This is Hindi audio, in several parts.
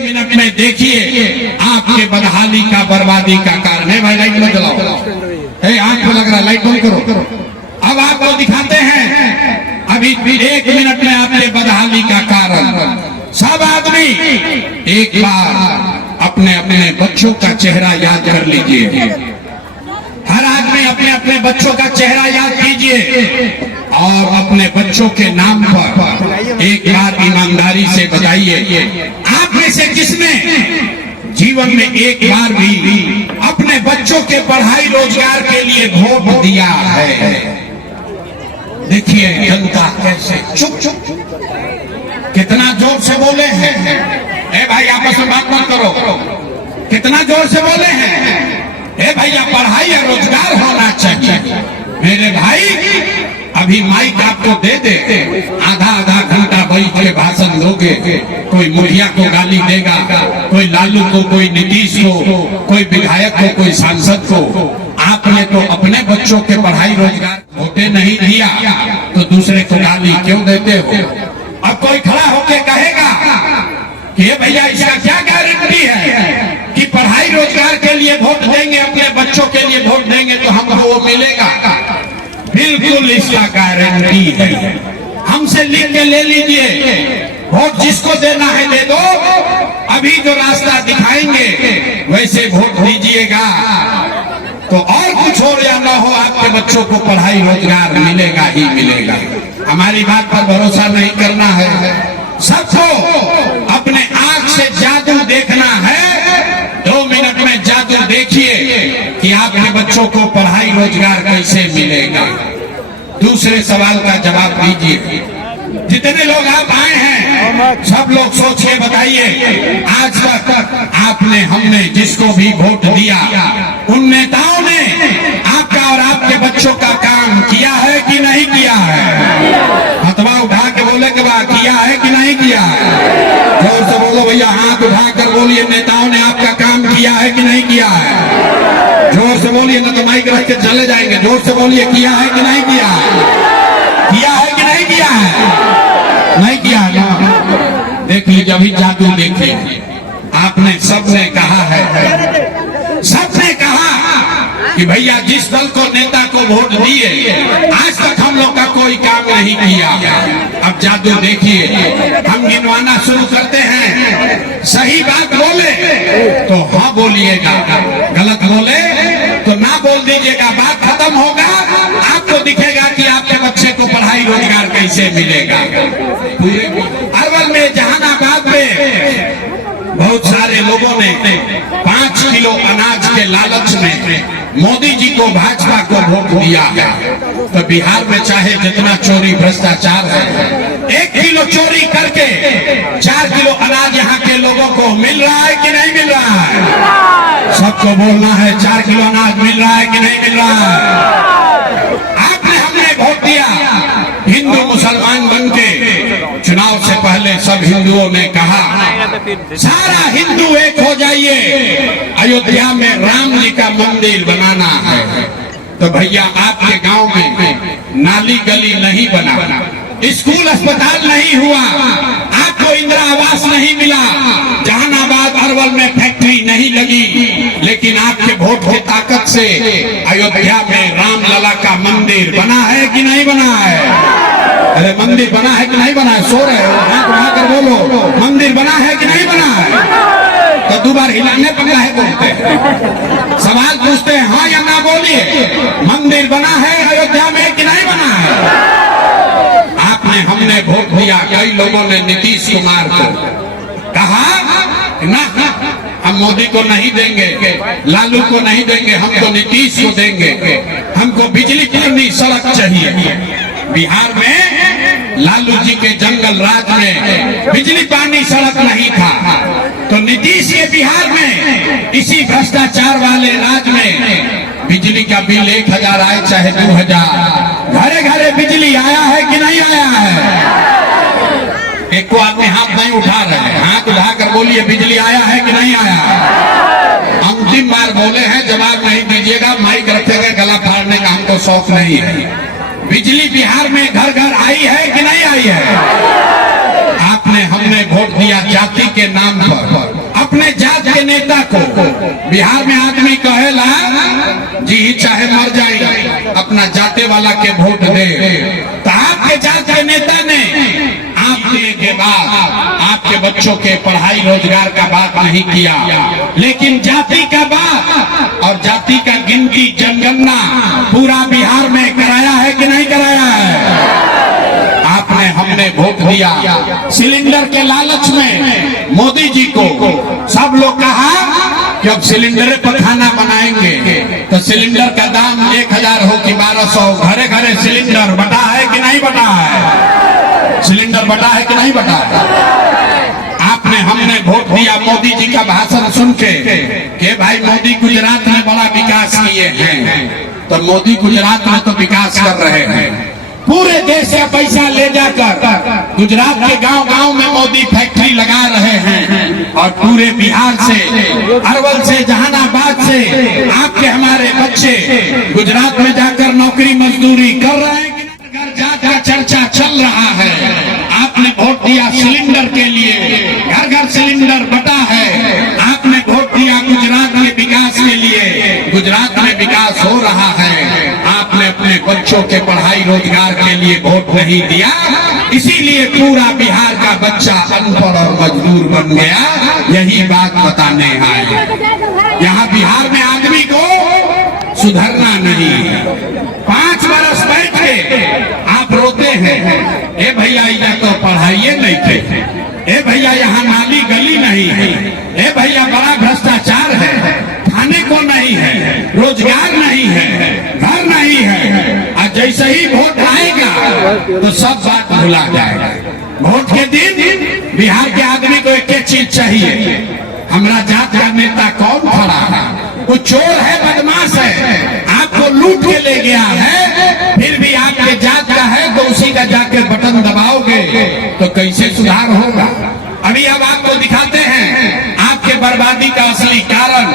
मिनट में देखिए आपके बदहाली का बर्बादी का कारण है। भाई लाइट में जलाओ, आंख में लग रहा, लाइट बंद करो। अब आपको दिखाते हैं अभी 1 मिनट में आपके बदहाली का कारण। सब आदमी एक बार अपने अपने बच्चों का चेहरा याद कर लीजिए। हर आदमी अपने अपने बच्चों का चेहरा याद कीजिए और अपने बच्चों के नाम पर एक बार ईमानदारी से बताइए, आप में से किसने जीवन में एक बार भी अपने बच्चों के पढ़ाई रोजगार के लिए वोट दिया है? देखिए जनता कैसे चुप चुप कितना जोर से बोले हैं। ए भाई आपस में बात मत करो, कितना जोर से बोले हैं। ए भैया पढ़ाई और रोजगार होना चाहिए। मेरे भाई अभी माइक आपको दे दे, आधा घंटा बैठ के भाषण दोगे, कोई मुखिया को गाली देगा, कोई लालू को, कोई नीतीश को, कोई विधायक को, कोई सांसद को। आपने तो अपने बच्चों के पढ़ाई रोजगार वोटे नहीं दिया तो दूसरे को गाली क्यों देते हो? अब कोई खड़ा होके कहेगा कि भैया इसका क्या गारंटी है कि पढ़ाई रोजगार के लिए वोट देंगे, अपने बच्चों के लिए वोट देंगे तो हमको वो मिलेगा? बिल्कुल इसका गारंटी है। हमसे लिख के ले लीजिए, वोट जिसको देना है दे दो। अभी जो रास्ता दिखाएंगे वैसे वोट दीजिएगा तो और कुछ हो या ना हो आपके बच्चों को पढ़ाई रोजगार मिलेगा ही मिलेगा। हमारी बात पर भरोसा नहीं करना है, सबको अपने आंख से जादू देखना है। 2 मिनट में जादू देखिए कि आपके बच्चों को पढ़ाई रोजगार कैसे मिलेगा। दूसरे सवाल का जवाब दीजिए। जितने लोग आप आए हैं सब लोग सोच के बताइए, आज तक आपने हमने जिसको भी वोट दिया उन नेताओं ने आपका और आपके बच्चों का काम किया है कि नहीं किया है? हथवा उठा के बोले के बाद किया है कि नहीं किया है? जोर से बोलो भैया, हाथ उठा कर बोलिए, नेताओं ने आपका काम किया है कि नहीं किया है? जोर से बोलिए, न तो माइक रख के चले जाएंगे। जोर से बोलिए, किया है कि नहीं किया है? किया है कि नहीं किया है? नहीं किया ना? देख लीजिए, अभी जादू देखिए। आपने सबने कहा है, सबने कहा कि भैया जिस दल को नेता को वोट दिए आज तक हम लोग का कोई काम नहीं किया। अब जादू देखिए, हम गिनवाना शुरू करते हैं। सही बात बोले तो हाँ बोलिएगा, गलत बोले तो ना बोल दीजिएगा। बात खत्म होगा, आपको दिखेगा कि आपके बच्चे को पढ़ाई रोजगार कैसे मिलेगा। पूरे अरवल में, जहानाबाद में बहुत सारे लोगों ने 5 किलो अनाज के लालच में मोदी जी को, भाजपा को वोट दिया है। तो बिहार में चाहे जितना चोरी भ्रष्टाचार है, 1 किलो चोरी करके 4 किलो अनाज यहाँ के लोगों को मिल रहा है कि नहीं मिल रहा है? सबको बोलना है, 4 किलो अनाज मिल रहा है कि नहीं मिल रहा है? आपने हमने वोट दिया, हिंदू मुसलमान बन के। चुनाव से पहले सब हिंदुओं ने कहा सारा हिंदू एक हो जाइए, अयोध्या में राम जी का मंदिर बनाना है। तो भैया आपके गांव में नाली गली नहीं बना, स्कूल अस्पताल नहीं हुआ, आपको इंदिरा आवास नहीं मिला, जहानाबाद अरवल में फैक्ट्री नहीं लगी, लेकिन आपके वोट की ताकत से अयोध्या में राम लला का मंदिर बना है कि नहीं बना है? अरे मंदिर बना है कि नहीं बना है? सो रहे हो, हाथ उठाकर बोलो, मंदिर बना है कि नहीं बना है? तो 2 बार हिलाने पर है बोलते हैं, सवाल पूछते हैं हाँ या ना बोलिए। मंदिर बना है अयोध्या में कि नहीं बना है? आपने हमने वोट दिया, कई लोगों ने नीतीश कुमार को कहा ना, हम मोदी को नहीं देंगे, लालू को नहीं देंगे, हम तो नीतीश को देंगे। हमको बिजली पानी सड़क चाहिए। बिहार में लालू जी के जंगल राज में बिजली पानी सड़क नहीं था, तो नीतीश के बिहार में इसी भ्रष्टाचार वाले राज में बिजली का बिल 1000 आए चाहे 2000, घरे घरे बिजली आया है कि नहीं आया है? एक को आदमी हाथ नहीं उठा रहे, हाथ उठाकर बोलिए बिजली आया है कि नहीं आया? अंतिम बार बोले हैं, जवाब नहीं दीजिएगा, माइक रखेगा, गला फाड़ने का हमको शौक नहीं है। बिजली बिहार में घर घर आई है कि नहीं आई है? आपने हमने वोट दिया, क्या जाति के नाम पर अपने जात के नेता को, बिहार में आदमी कहेला जी चाहे मर जाए अपना जाते वाला के वोट दे, तो आपके जात के नेता ने आपके के बाद आपके बच्चों के पढ़ाई रोजगार का बात नहीं किया, लेकिन जाति का बात और जाति का गिनती जनगणना पूरा बिहार में कराया है कि नहीं कराया है? आपने हमने वोट दिया सिलेंडर के लालच में मोदी जी को। सब लोग कहा कि अब सिलेंडर पर खाना बनाएंगे, तो सिलेंडर का दाम 1000 हो कि 1200, घरे घरे सिलेंडर बटा है कि नहीं बटा है? सिलेंडर बटा है कि नहीं बटा है? आपने हमने वोट दिया मोदी जी का भाषण सुन के कि भाई मोदी गुजरात में बड़ा विकास किए हैं, तो मोदी गुजरात में तो विकास कर रहे हैं, पूरे देश का पैसा ले जाकर गुजरात के गांव गांव में मोदी फैक्ट्री लगा रहे हैं, और पूरे बिहार से, अरवल से, जहानाबाद से आपके हमारे बच्चे गुजरात में जाकर नौकरी मजदूरी कर रहे हैं। घर जाकर चर्चा चल रहा है। आपने वोट दिया सिलेंडर के लिए, घर घर सिलेंडर बटा है। आपने वोट दिया गुजरात के विकास के लिए, गुजरात में विकास हो रहा है। आपने अपने बच्चों के पढ़ाई रोजगार के लिए वोट नहीं दिया, इसीलिए पूरा बिहार का बच्चा अनपढ़ और मजदूर बन गया। यही बात बताने आए। यहाँ बिहार में आदमी को सुधरना नहीं है। 5 बरस बैठ के आप रोते हैं, ए भैया यहाँ तो पढ़ाइए नहीं थे, ए भैया यहाँ नाली गली नहीं है, ए भैया बड़ा भ्रष्टाचार है, खाने को नहीं है, रोजगार नहीं है, घर नहीं है। और जैसे ही वोट आएगा तो सब बात भुला जाएगा। वोट के दिन बिहार के आदमी को एक चीज चाहिए, हमारा जात का नेता कौन खड़ा है, वो चोर है, बदमाश है, आपको लूट के ले गया है, फिर भी आपके जात का है तो उसी का जाके बटन दबाओगे तो कैसे सुधार होगा? अभी अब आपको दिखाते हैं आपके बर्बादी का असली कारण,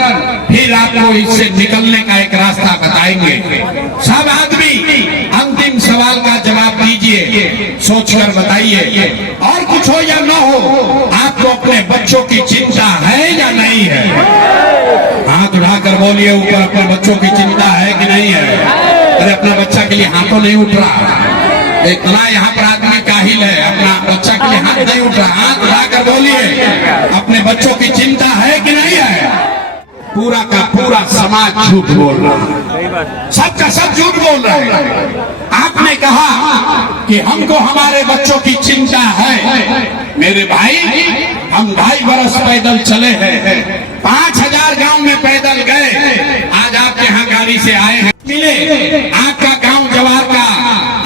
फिर आपको इससे निकलने का एक रास्ता बताएंगे। सब आदमी अंतिम सवाल का जवाब दीजिए, सोचकर बताइए, और कुछ हो या न हो, आपको अपने बच्चों की चिंता है या नहीं है? हाथ उठाकर बोलिए ऊपर, अपने बच्चों की चिंता है कि नहीं है? अरे अपना बच्चा के लिए हाथों नहीं उठ रहा, इतना यहाँ पर आदमी काहिल है, अपना बच्चा के लिए हाथ नहीं उठ रहा। हाथ उठाकर बोलिए अपने बच्चों की चिंता है कि नहीं है? पूरा का पूरा समाज झूठ बोल रहा है, सबका सब झूठ बोल रहा है। आपने कहा कि हमको हमारे बच्चों की चिंता है। मेरे भाई, हम 2.5 बरस पैदल चले हैं, 5000 गांव में पैदल गए, आज आपके यहाँ गाड़ी से आए हैं। मिले आपका गांव जवार का,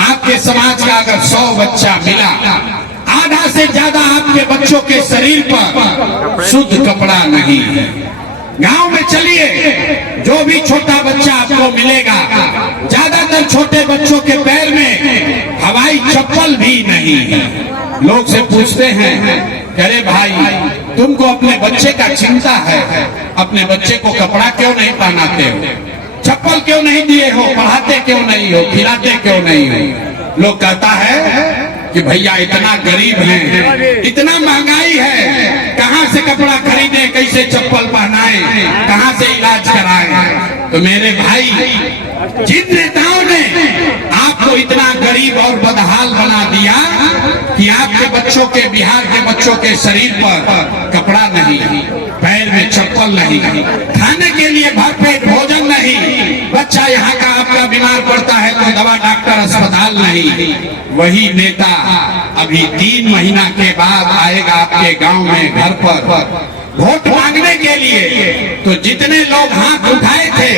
आपके समाज का अगर 100 बच्चा मिला, आधा से ज्यादा आपके बच्चों के शरीर पर शुद्ध कपड़ा नहीं है। गांव में चलिए, जो भी छोटा बच्चा आपको मिलेगा, ज्यादातर छोटे बच्चों के पैर में हवाई चप्पल भी नहीं है। लोग से पूछते हैं, अरे भाई तुमको अपने बच्चे का चिंता है, अपने बच्चे को कपड़ा क्यों नहीं पहनाते हो, चप्पल क्यों नहीं दिए हो, पढ़ाते क्यों नहीं हो, खिलाते क्यों नहीं हो? लोग कहता है कि भैया इतना गरीब हैं, इतना महंगाई है, कहाँ से कपड़ा खरीदे, कैसे चप्पल पहनाए, कहाँ से इलाज कराए? तो मेरे भाई, जिन नेताओं ने आपको इतना गरीब और बदहाल बना दिया कि आपके बच्चों के, बिहार के बच्चों के शरीर पर कपड़ा नहीं, पैर में चप्पल नहीं, खाने के लिए भरपेट भोजन नहीं, बच्चा यहाँ का आपका बीमार पड़ता है तो दवा डॉक्टर अस्पताल नहीं, वही नेता अभी 3 महीना के बाद आएगा आपके गांव में घर पर वोट मांगने के लिए। तो जितने लोग हाथ उठाए थे,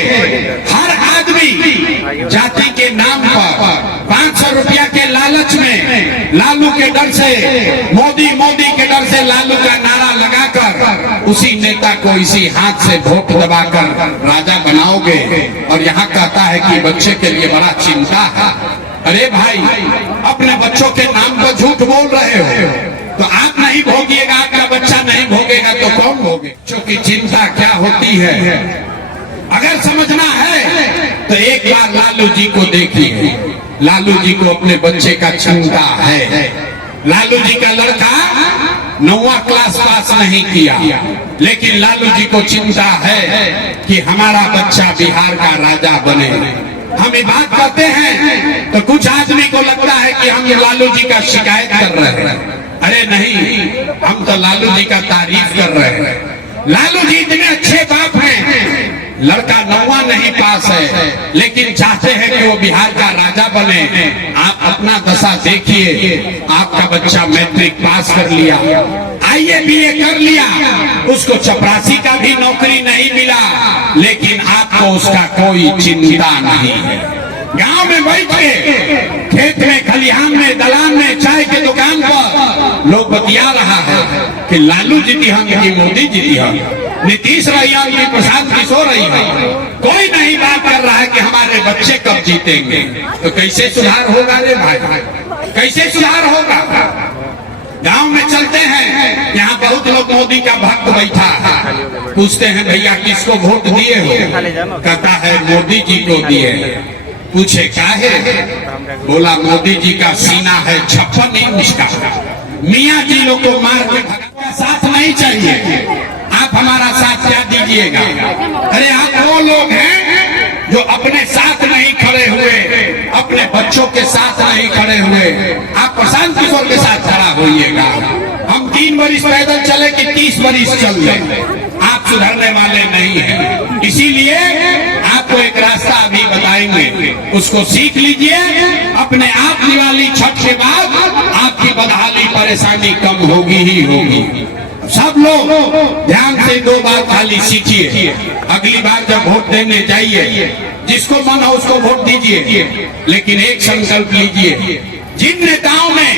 हर आदमी जाति के नाम पर 500 रुपया के लालच में, लालू के डर से, मोदी के डर से लालू का नारा लगाकर उसी नेता को इसी हाथ से वोट दबाकर राजा बनाओगे, और यहाँ कहता है कि बच्चे के लिए बड़ा चिंता है। अरे भाई, अपने बच्चों के नाम पर झूठ बोल रहे हो, तो आप नहीं भोगिएगा, आपका बच्चा नहीं भोगेगा तो कौन भोगे? बच्चों की चिंता क्या होती है अगर समझना है तो एक बार लालू जी को देखिए। लालू जी को अपने बच्चे का चिंता है, लालू जी का लड़का 9वां क्लास पास नहीं किया, लेकिन लालू जी को चिंता है कि हमारा बच्चा बिहार का राजा बने। हम ये बात करते हैं तो कुछ आदमी को लगता है कि हम लालू जी का शिकायत कर रहे हैं। अरे नहीं, हम तो लालू जी का तारीफ कर रहे हैं। लालू जी इतने अच्छे बाप हैं, लड़का 9वां नहीं पास है लेकिन चाहते हैं कि वो बिहार का राजा बने। आप अपना दशा देखिए, आपका बच्चा मैट्रिक पास कर लिया, IAA BA कर लिया, उसको चपरासी का भी नौकरी नहीं मिला, लेकिन आपको उसका कोई चिंता नहीं है। गांव में बैठ के खेत में, खलिहान में, दलान में, चाय के दुकान पर लोग बतिया रहा है कि लालू जीती हम कि मोदी जीती हम, नीतीश रही हम कि प्रशांत किशोर रही है। कोई नहीं बात कर रहा है कि हमारे बच्चे कब जीतेंगे। तो कैसे सुधार होगा रे भाई, कैसे सुधार होगा। गांव में चलते हैं, यहाँ बहुत लोग मोदी का भक्त बैठा है, पूछते हैं भैया किसको वोट दिए हो, कहता है मोदी जी को दिए। पूछे क्या है, बोला मोदी जी का सीना है 56 इंच का, मियाँ जी लोग को मार के भगा, साथ नहीं चाहिए, आप हमारा साथ क्या दीजिएगा। अरे आप वो लोग हैं जो अपने साथ नहीं खड़े हुए, अपने बच्चों के साथ नहीं खड़े हुए, आप प्रशांत किशोर के साथ खड़ा होइएगा। हम 3 बरिस पैदल चले कि 30 बरिस चल ले, आप सुधरने वाले नहीं हैं। इसीलिए आपको एक रास्ता अभी बताएंगे, उसको सीख लीजिए। अपने आप दिवाली छठ के बाद आपकी बदहाली परेशानी कम होगी ही होगी। सब लोग ध्यान से 2 बात खाली सीखिए। अगली बार जब वोट देने जाइए, जिसको मन हो उसको वोट दीजिए, लेकिन एक संकल्प लीजिए, जिन नेताओं ने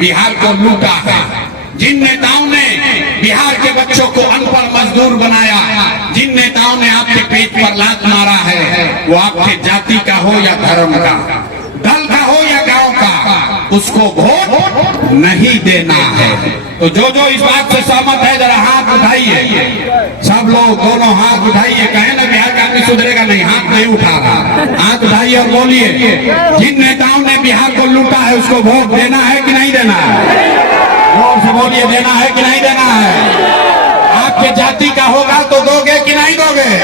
बिहार को लूटा है, जिन नेताओं ने बिहार के बच्चों को अनपढ़ मजदूर बनाया, जिन नेताओं ने आपके पेट पर लात मारा है, वो आपके जाति का हो या धर्म का, दल का हो या गांव का, उसको वोट नहीं देना है। तो जो इस बात से सहमत है जरा हाथ उठाइए, सब लोग दोनों हाथ उठाइए। कहे ना बिहार का आदमी सुधरेगा नहीं, हाथ नहीं उठा रहा, हाथ उठाइए और बोलिए, जिन नेताओं ने बिहार को लूटा है उसको वोट देना है कि नहीं देना है। जोर से बोलिए, देना है कि नहीं देना है। आपके जाति का होगा तो दोगे कि नहीं दोगे।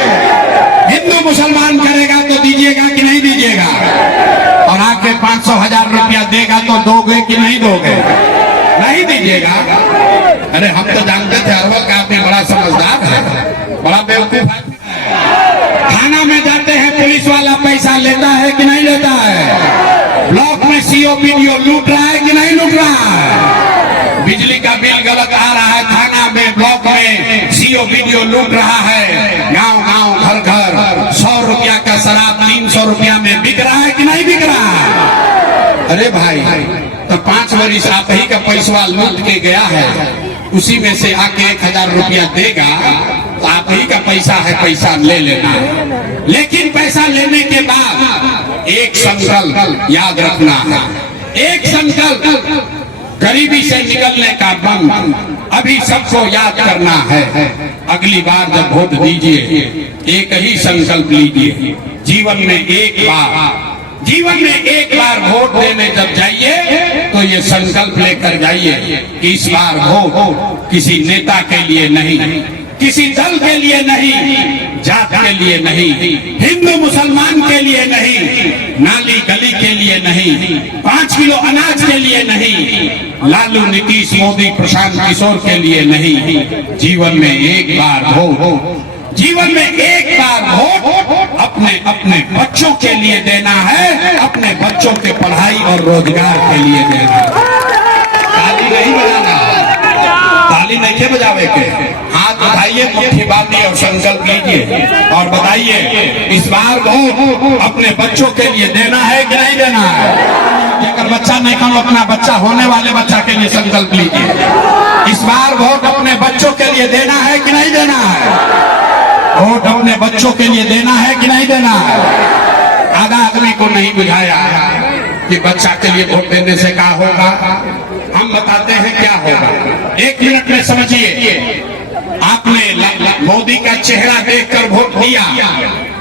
हिंदू मुसलमान करेगा तो दीजिएगा कि नहीं दीजिएगा। और आके 500,000 रुपया देगा तो दोगे कि नहीं दोगे। नहीं दीजिएगा। अरे हम तो जानते थे अरवल का आदमी बड़ा समझदार है, बड़ा बेवकूफ है। थाना में जाते हैं, पुलिस वाला पैसा लेता है कि नहीं लेता है। ब्लॉक में COPDO लूट रहा है कि नहीं लूट रहा है। बिजली का बिल गलत आ रहा है, थाना में ब्लॉक में COPDO लूट रहा है। गांव गांव घर घर 100 रुपया का शराब 300 रुपया में बिक रहा है कि नहीं बिक रहा है। अरे भाई, तो 5 वर्ष आप ही का पैसा लूट के गया है, उसी में से आके 1000 रुपया देगा तो आप ही का पैसा है, पैसा ले लेना है। लेकिन पैसा लेने के बाद एक संकल्प याद रखना है, एक संकल्प गरीबी से निकलने का बम अभी सबको याद करना है। अगली बार जब वोट दीजिए एक ही संकल्प लीजिए, जीवन में एक बार वोट देने जब जाइए तो ये संकल्प लेकर जाइए कि इस बार वोट किसी नेता के लिए नहीं, किसी दल के लिए नहीं, जात के लिए नहीं, हिंदू मुसलमान के लिए नहीं, नाली गली के लिए नहीं, 5 किलो अनाज के लिए नहीं, लालू नीतीश मोदी प्रशांत किशोर के लिए नहीं। जीवन में एक बार वोट, जीवन में एक बार वोट अपने अपने बच्चों के लिए देना है, अपने बच्चों के पढ़ाई और रोजगार के लिए देना है। ताली नहीं बजाना, ताली नहीं बजावे के, हाथ उठाइए, मुट्ठी बांधिए और संकल्प लीजिए और बताइए इस बार वोट अपने बच्चों के लिए देना है कि नहीं देना है। अगर बच्चा नहीं करो, अपना बच्चा होने वाले बच्चा के लिए संकल्प लीजिए। इस बार वोट अपने बच्चों के लिए देना है कि नहीं देना है। वोट अपने बच्चों के लिए देना है कि नहीं देना है। आधा आदमी को नहीं बुझाया कि बच्चा के लिए वोट देने से क्या होगा। हम बताते हैं क्या होगा, 1 मिनट में समझिए। आपने मोदी का चेहरा देखकर वोट दिया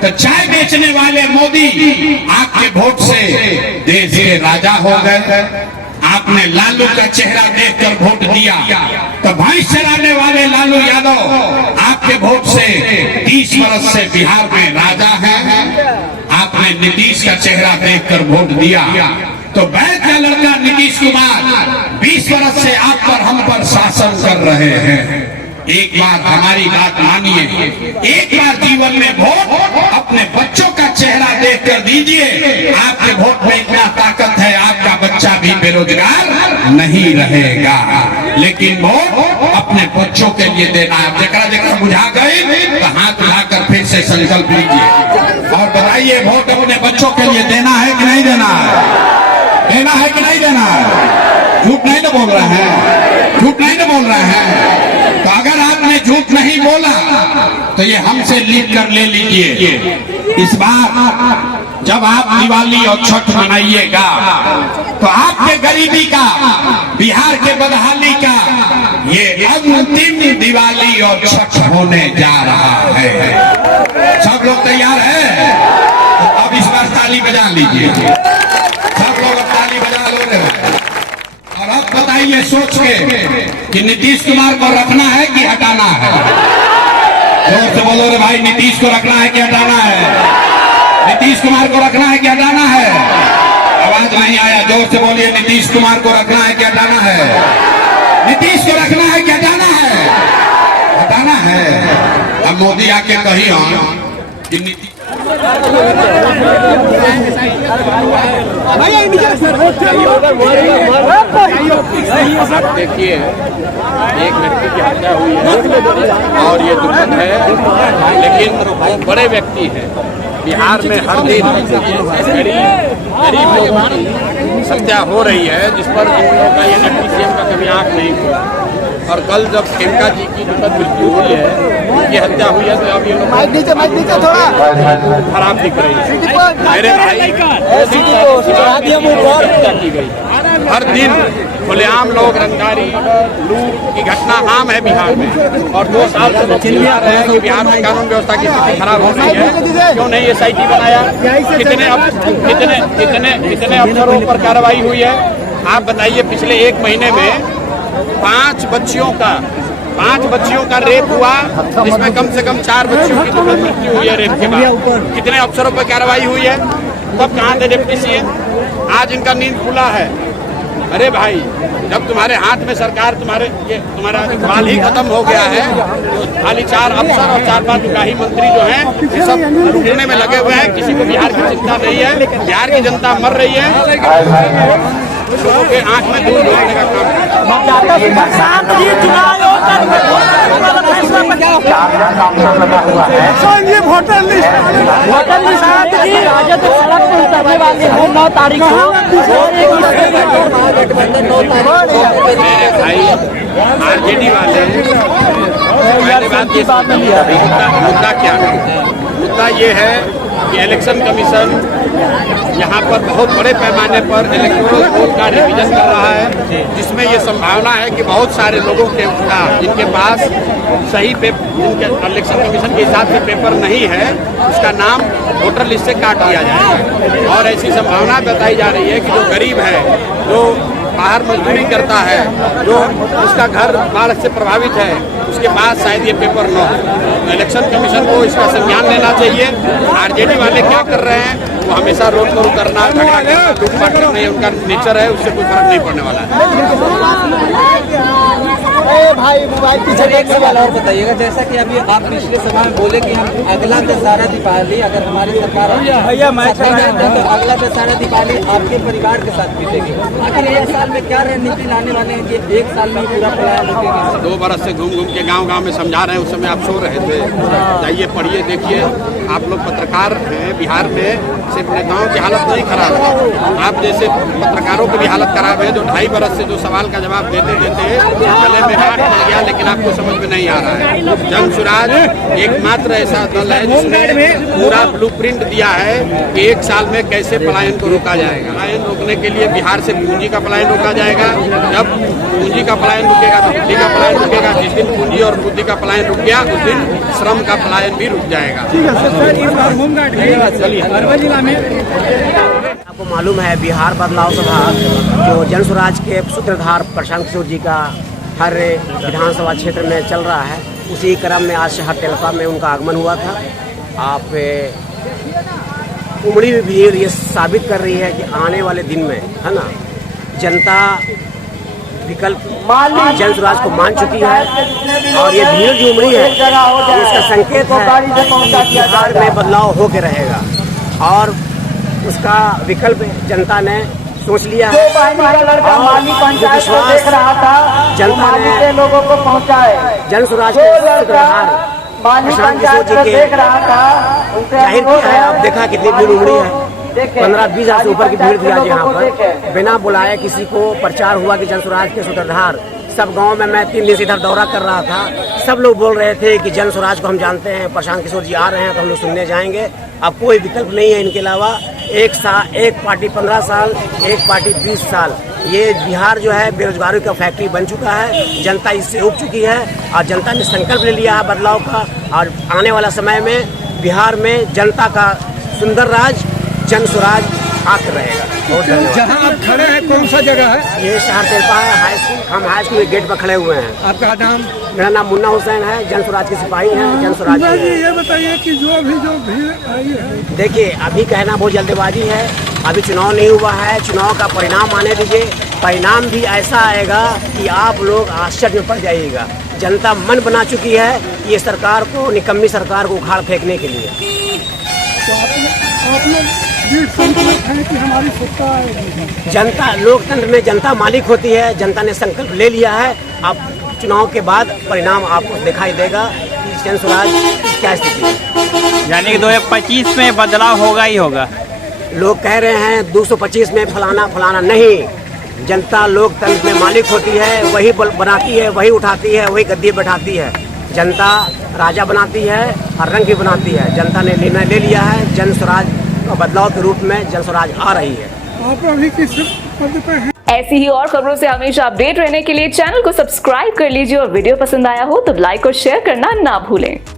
तो चाय बेचने वाले मोदी आपके वोट से देश के राजा हो गए। आपने लालू का चेहरा देखकर वोट दिया, तो भैंस चराने वाले लालू यादव आपके वोट से 30 वर्ष से बिहार में राजा हैं। आपने नीतीश का चेहरा देखकर वोट दिया, तो बैठ का लड़का नीतीश कुमार 20 वर्ष से आप पर हम पर शासन कर रहे हैं। एक बार हमारी बात मानिए, एक बार जीवन में वोट अपने बच्चों का चेहरा देखकर दीजिए। आपके वोट में इतना ताकत है, आपका बच्चा भी बेरोजगार नहीं रहेगा। लेकिन वोट अपने बच्चों के लिए देना है। जकरा जकरा बुझा गए तो हाथ उठाकर फिर से संकल्प लीजिए और बताइए, वोट अपने बच्चों के लिए देना है कि नहीं देना है? देना है कि नहीं देना है? झूठ नहीं ना बोल रहे हैं, झूठ नहीं ना बोल रहे हैं। तो अगर आपने झूठ नहीं बोला तो ये हमसे लिख कर ले लीजिए। इस बार जब आप दिवाली और छठ मनाइएगा तो आपके गरीबी का, बिहार के बदहाली का ये अंतिम दिवाली और छठ होने जा रहा है। सब लोग तैयार हैं? तो अब इस बार ताली बजा लीजिए। सब लोग अब ताली बजा लो रे। और अब बताइए सोच के कि नीतीश कुमार को रखना है कि हटाना है? जोर से बोलो रे भाई, नीतीश को रखना है कि हटाना है? नीतीश कुमार को रखना है कि हटाना है? आवाज नहीं आया, जोर से बोलिए। नीतीश कुमार को रखना है कि हटाना है? नीतीश को रखना है कि हटाना है? हटाना है। अब मोदी आके कही कि नीतीश आप देखिए, एक लड़की की हत्या हुई है और ये दुखद है, लेकिन वो बड़े व्यक्ति हैं। बिहार में हर दिन गरीब लोगों की हत्या हो रही है, जिस पर इन लोगों का ये डिप्टी सीएम का कभी आंख नहीं खुला। और कल जब खेमका जी की दुखद मृत्यु हुई है, उनकी हत्या हुई है, तो अब ये लोग खराब दिख रही है। मेरे भाई हत्या की गई। हर दिन खुलेआम लोग रंगदारी लूट की घटना आम है बिहार में, और 2 साल से लोग चिल्ला रहे हैं कि बिहार में कानून व्यवस्था की स्थिति खराब हो रही है। क्यों नहीं SIT बनाया? कितने अफसरों पर कार्रवाई हुई है? आप बताइए, पिछले 1 महीने में 5 बच्चियों का रेप हुआ, जिसमें कम से कम 4 बच्चियों की दुखद मृत्यु हुई है रेप के बाद। कितने अफसरों पर कार्रवाई हुई है? तब कहाँ थे डिप्टी सीएम? आज इनका नींद खुला है। अरे भाई, जब तुम्हारे हाथ में सरकार, तुम्हारा इकबाल ही खत्म हो गया है, तो खाली 4 अफसर और 4-5 दुकाही मंत्री जो हैं, ये सब लूटने में लगे हुए हैं। किसी को बिहार की चिंता नहीं है। बिहार की जनता मर रही है, लोगों के आंख में दूध डालने का काम ये वोटर लिस्ट राजद सड़क पर उतरने वाले हैं 9 तारीख को। भाई RJD वाले मुद्दा क्या है? मुद्दा ये है कि इलेक्शन कमीशन यहाँ पर बहुत बड़े पैमाने पर इलेक्टोरल वोट का रिवीजन कर रहा है, जिसमें ये संभावना है कि बहुत सारे लोगों के खिलाफ, जिनके पास सही जिनके इलेक्शन कमीशन के हिसाब से पेपर नहीं है, उसका नाम वोटर लिस्ट से काट दिया जाएगा। और ऐसी संभावना बताई जा रही है कि जो गरीब है, जो बाहर मजदूरी करता है, जो उसका घर बाढ़ से प्रभावित है, उसके पास शायद ये पेपर न हो। इलेक्शन कमीशन को इसका संज्ञान लेना चाहिए। RJD वाले क्या कर रहे हैं? वो हमेशा रोड पर उतरना, झगड़ा करना, लूटपाट करना, ये उनका नेचर है, उससे कोई फर्क नहीं पड़ने वाला है। भाई मोबाइल पीछे एक सवाल और बताइएगा, जैसा कि अभी आप पिछले समय में बोले कि हम अगला दशहरा दीपावली अगर हमारी सरकार तो अगला दशहरा दीपावली आपके परिवार के साथ बीतेगी। आखिर 1 साल में क्या रणनीति लाने वाले हैं कि 1 साल में पूरा पलायन रुकेगा? 2 बरस से घूम के गांव में समझा रहे हैं। उस समय आप सो रहे थे। जाइए, पढ़िए, देखिए। आप लोग पत्रकार हैं। बिहार में सिर्फ नेताओं की हालत नहीं खराब है, आप जैसे पत्रकारों की भी हालत खराब है, जो 2.5 बरस से जो सवाल का जवाब देते गले में हाथ पड़ गया, लेकिन आपको समझ में नहीं आ रहा है। जन सुराज एकमात्र ऐसा दल है जिसने पूरा ब्लूप्रिंट दिया है कि 1 साल में कैसे पलायन को रोका जाएगा। पलायन रोकने के लिए बिहार से पूंजी का पलायन रोका जाएगा। जब पूंजी का पलायन रुकेगा तो बुद्धि का पलायन रुकेगा। जिस दिन पूंजी और बुद्धि का पलायन रुक गया, उस दिन श्रम का पलायन भी रुक जाएगा। आपको मालूम है बिहार बदलाव सभा जो जन स्वराज के सूत्रधार प्रशांत किशोर जी का हर विधानसभा क्षेत्र में चल रहा है, उसी क्रम में आज शहर तेलपा में उनका आगमन हुआ था। आप उमड़ी हुई भीड़ ये साबित कर रही है कि आने वाले दिन में है ना जनता विकल्प जन स्वराज को मान चुकी है और ये भीड़ जो उमड़ी है इसका संकेत है कि बिहार में बदलाव होके रहेगा और उसका विकल्प जनता ने सोच लिया है और जो विश्वास जनता ने लोगों को पहुंचाए जन स्वराज के सूत्रधार प्रशांत किशोर जी के जाहिर किया है। आप देखा कितनी भीड़ उमड़ी है, 15-20 हजार से ऊपर की भीड़ थी आज यहाँ पर। बिना बुलाए किसी को प्रचार हुआ कि जन स्वराज के सूत्रधार सब गांव में। मैं 3 दिन से इधर दौरा कर रहा था, सब लोग बोल रहे थे कि जन स्वराज को हम जानते हैं, प्रशांत किशोर जी आ रहे हैं तो हम लोग सुनने जाएंगे। अब कोई विकल्प नहीं है इनके अलावा। एक पार्टी 15 साल, एक पार्टी 20 साल। ये बिहार जो है बेरोजगारी का फैक्ट्री बन चुका है, जनता इससे उब चुकी है और जनता ने संकल्प ले लिया है बदलाव का। और आने वाला समय में बिहार में जनता का सुंदर राज जन स्वराज आकर रहेगा। बहुत धन्यवाद। जहाँ आप खड़े हैं कौन सा जगह है? ये शहर तेलपा है, हाई स्कूल। हम हाई स्कूल के गेट पर खड़े हुए हैं। आपका नाम? मेरा नाम मुन्ना हुसैन है, जन स्वराज के सिपाही हैं। जन स्वराज ये बताइए कि जो भीड़ आई है, देखिए अभी कहना बहुत जल्दबाजी है, अभी चुनाव नहीं हुआ है, चुनाव का परिणाम आने दीजिए। परिणाम भी ऐसा आएगा कि आप लोग आश्चर्य में पड़ जाइएगा। जनता मन बना चुकी है ये सरकार को, निकम्मी सरकार को उखाड़ फेंकने के लिए। तो आप लोग संकल्प है कि हमारी सत्ता आएगी। जनता, लोकतंत्र में जनता मालिक होती है, जनता ने संकल्प ले लिया है। अब चुनाव के बाद परिणाम आपको दिखाई देगा कि जन स्वराज की क्या स्थिति है। यानी कि 2025 में बदलाव होगा ही होगा। लोग कह रहे हैं 225 में फलाना नहीं। जनता लोकतंत्र में मालिक होती है, वही बनाती है, वही उठाती है, वही गद्दी बैठाती है। जनता राजा बनाती है और रंग भी बनाती है। जनता ने निर्णय ले लिया है, जन स्वराज बदलाव के रूप में जन स्वराज आ रही है। आप अभी किस पद पे हैं? ऐसी ही और खबरों से हमेशा अपडेट रहने के लिए चैनल को सब्सक्राइब कर लीजिए और वीडियो पसंद आया हो तो लाइक और शेयर करना ना भूलें।